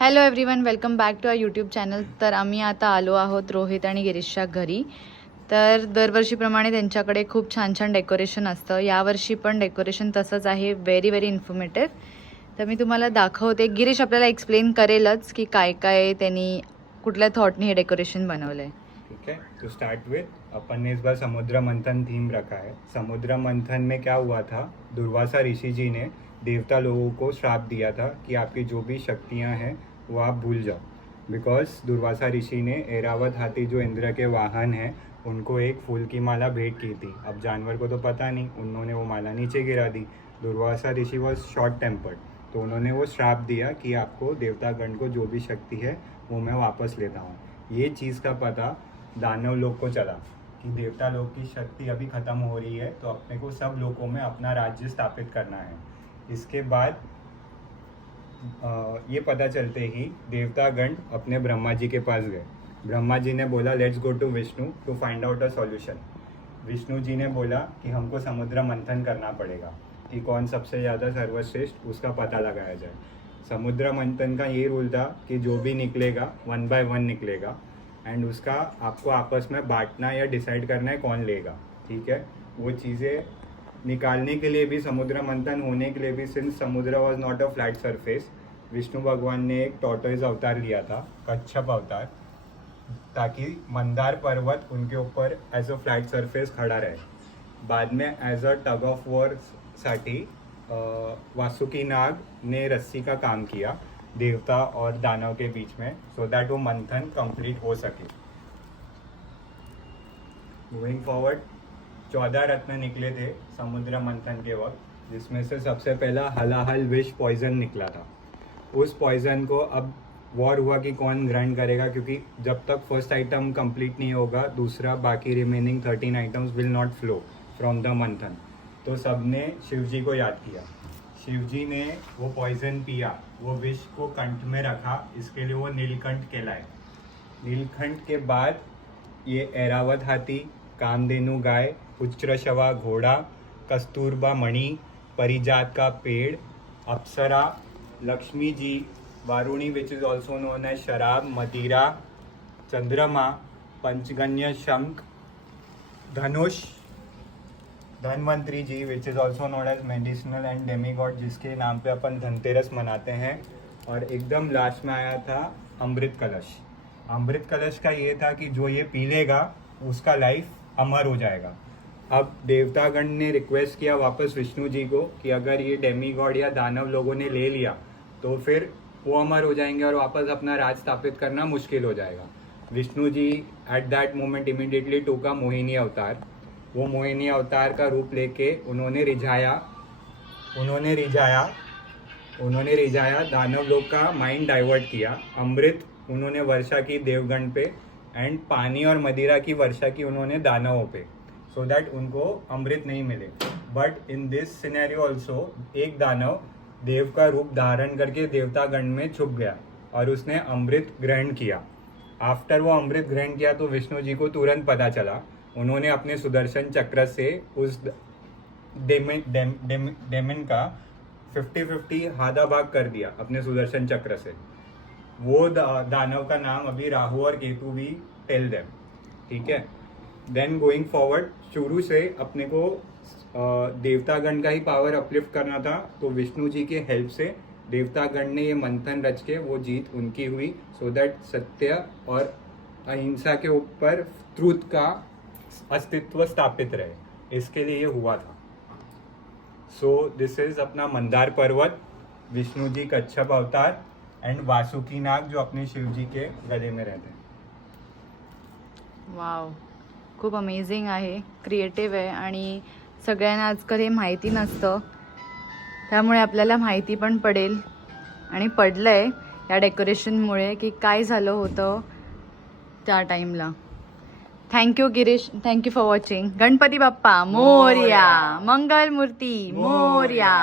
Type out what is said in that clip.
Hello everyone, welcome back to our YouTube channel. तर आम्ही आता आलो आहोत रोहित आणि गिरीशच्या घरी. तर दरवर्षीप्रमाणे त्यांच्याकडे खूप छान छान डेकोरेशन असतं. यावर्षी पण डेकोरेशन तसंच आहे, व्हेरी व्हेरी इन्फॉर्मेटिव्ह. तर मी तुम्हाला दाखवते. गिरीश आपल्याला एक्सप्लेन करेलच की काय काय त्यांनी कुठल्या थॉटनी हे डेकोरेशन बनवलं आहे. ठीक है, तो स्टार्ट विथ अपन ने इस बार समुद्र मंथन थीम रखा है. समुद्र मंथन में क्या हुआ था, दुर्वासा ऋषि जी ने देवता लोगों को श्राप दिया था कि आपकी जो भी शक्तियां हैं वो आप भूल जाओ. बिकॉज दुर्वासा ऋषि ने ऐरावत हाथी जो इंद्र के वाहन हैं उनको एक फूल की माला भेंट की थी. अब जानवर को तो पता नहीं, उन्होंने वो माला नीचे गिरा दी. दुर्वासा ऋषि वॉज शॉर्ट टेम्पर्ड, तो उन्होंने वो श्राप दिया कि आपको देवतागण को जो भी शक्ति है वो मैं वापस लेता हूँ. ये चीज़ का पता दानव लोग को चला कि देवता लोग की शक्ति अभी खत्म हो रही है, तो अपने को सब लोगों में अपना राज्य स्थापित करना है. इसके बाद ये पता चलते ही देवतागण अपने ब्रह्मा जी के पास गए. ब्रह्मा जी ने बोला let's go to Vishnu to find out a solution. Vishnu ji ने बोला कि हमको समुद्र मंथन करना पड़ेगा कि कौन सबसे ज़्यादा सर्वश्रेष्ठ उसका पता लगाया जाए. समुद्र मंथन का ये रूल था कि जो भी निकलेगा 1 by 1 निकलेगा एंड उसका आपको आपस में बांटना या डिसाइड करना है कौन लेगा. ठीक है, वो चीज़ें निकालने के लिए भी, समुद्र मंथन होने के लिए भी, सिंस समुद्र was not a flat surface, Vishnu भगवान ने एक टॉर्टोइज अवतार लिया था, कच्छप अवतार, ताकि मंदार पर्वत उनके ऊपर एज अ फ्लैट सरफेस खड़ा रहे. बाद में as a tug of war साठी वासुकी नाग ने रस्सी का काम किया देवता और दानव के बीच में, सो दैट वो मंथन कंप्लीट हो सके. मूविंग फॉरवर्ड, 14 रत्न निकले थे समुद्र मंथन के वक्त, जिसमें से सबसे पहला हलाहल विष पॉइजन निकला था. उस पॉइजन को अब वॉर हुआ कि कौन ग्रहण करेगा, क्योंकि जब तक फर्स्ट आइटम कंप्लीट नहीं होगा दूसरा बाकी remaining 13 items will not flow from the मंथन. तो सबने शिव जी को याद किया. शिव जी ने वो पॉइजन पिया, वो विष को कंठ में रखा, इसके लिए वो नीलकंठ कहलाए. नीलकंठ के बाद ये ऐरावत हाथी, कामधेनु गाय, उच्चश्रवा घोड़ा, कस्तूरबा मणि, परिजात का पेड़, अप्सरा, Lakshmi ji, Varuni which is also known as शराब, मदिरा, चंद्रमा, पंचगन्य शंख, धनुष, Dhanvantari ji which is also known as medicinal and demigod, जिसके नाम पे अपन धनतेरस मनाते हैं. और एकदम लास्ट में आया था अमृत कलश. अमृत कलश का ये था कि जो ये पी लेगा उसका लाइफ अमर हो जाएगा. अब देवतागण ने रिक्वेस्ट किया वापस विष्णु जी को कि अगर ये डेमीगॉड या दानव लोगों ने ले लिया तो फिर वो अमर हो जाएंगे और वापस अपना राज स्थापित करना मुश्किल हो जाएगा. Vishnu ji at that moment immediately टूका Mohini अवतार. वो मोहिनी अवतार का रूप लेके उन्होंने रिझाया दानव लोग का माइंड डाइवर्ट किया. अमृत उन्होंने वर्षा की देवगण पे एंड पानी और मदिरा की वर्षा की उन्होंने दानवों पे, सो दैट उनको अमृत नहीं मिले. But in this scenario also एक दानव देव का रूप धारण करके देवतागण में छुप गया और उसने अमृत ग्रहण किया. आफ्टर वो अमृत ग्रहण किया तो विष्णु जी को तुरंत पता चला. उन्होंने अपने सुदर्शन चक्र से उस डेमन का 50-50 आधा भाग कर दिया अपने सुदर्शन चक्र से. वो दानव का नाम अभी राहु और केतु भी टेल देम. ठीक है, देन गोइंग फॉरवर्ड, शुरू से अपने को देवतागण का ही पावर अपलिफ्ट करना था, तो विष्णु जी के हेल्प से देवतागण ने ये मंथन रच के वो जीत उनकी हुई, सो दैट सत्य और अहिंसा के ऊपर ट्रूथ का अस्तित्व स्थापित रहे. इसके लिए ये हुआ था. सो दिस इज अपना मंदार पर्वत, विष्णु जी कच्छप अवतार एंड वासुकी नाग जो अपने शिव जी के गले में रहते हैं. वाव, खूप अमेझिंग आहे, क्रिएटिव्ह आहे आणि सगळ्यांना आजकाल हे माहिती नसतं, त्यामुळे आपल्याला माहिती पण पडेल आणि पडलं आहे या डेकोरेशनमुळे की काय झालं होतं त्या टाईमला. Thank you Girish, thank you for watching. Ganpati Bappa Morya, मंगल मूर्ती मोरया.